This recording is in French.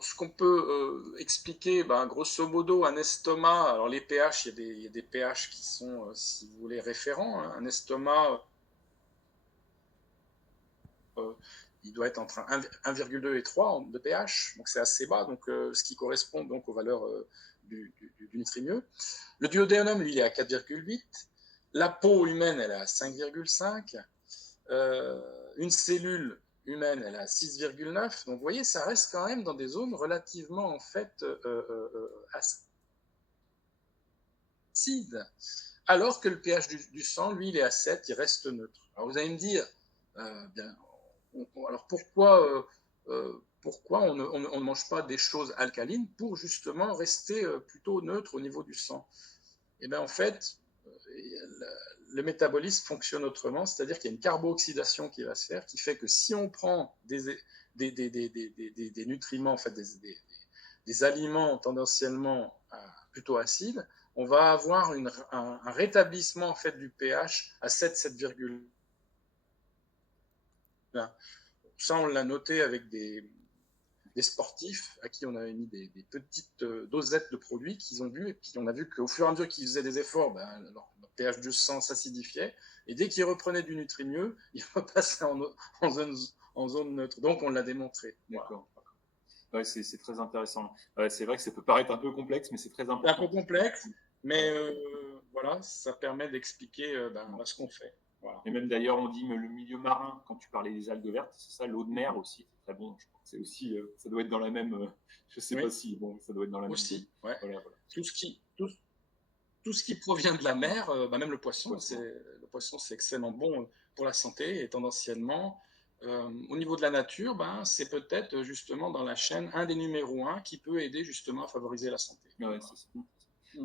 ce qu'on peut expliquer, ben, grosso modo, un estomac, alors les pH, il y a des pH qui sont, si vous voulez, référents, hein. Un estomac, euh, il doit être entre 1,2 et 3 de pH, donc c'est assez bas, donc, ce qui correspond donc aux valeurs du nitrimieux. Le duodénum, lui, il est à 4,8. La peau humaine, elle est à 5,5. Une cellule humaine, elle est à 6,9. Donc, vous voyez, ça reste quand même dans des zones relativement, en fait, acides. Alors que le pH du sang, lui, il est à 7, il reste neutre. Alors, vous allez me dire, bien, alors pourquoi on ne mange pas des choses alcalines pour justement rester plutôt neutre au niveau du sang? Et bien, en fait, le métabolisme fonctionne autrement, c'est-à-dire qu'il y a une carbo-oxydation qui va se faire, qui fait que si on prend des nutriments, en fait, des aliments tendanciellement plutôt acides, on va avoir un rétablissement en fait, du pH à 7, 7,1. Ça, on l'a noté avec des sportifs à qui on avait mis des petites dosettes de produits qu'ils ont vu, et puis on a vu qu'au fur et à mesure qu'ils faisaient des efforts, ben, leur pH de sang s'acidifiait, et dès qu'ils reprenaient du nutrimeux, ils repassaient en zone neutre. Donc on l'a démontré. Voilà. D'accord. Ouais, c'est très intéressant. Ouais, c'est vrai que ça peut paraître un peu complexe, mais c'est très C'est un peu important. complexe, mais voilà, ça permet d'expliquer ben, ce qu'on fait. Voilà. Et même d'ailleurs, on dit le milieu marin, quand tu parlais des algues vertes, c'est ça, l'eau de mer aussi, c'est très bon. Je crois que c'est aussi, ça doit être dans la même, je sais pas Oui, si, bon, ça doit être dans la même zone. aussi. Ouais. Voilà, voilà. Tout ce qui, tout, tout ce qui provient de la mer, bah, même Le poisson. le poisson, c'est extrêmement bon pour la santé et tendanciellement, au niveau de la nature, ben, c'est peut-être justement dans la chaîne un des numéros un qui peut aider justement à favoriser la santé. Ouais, Voilà. c'est ça. Mm.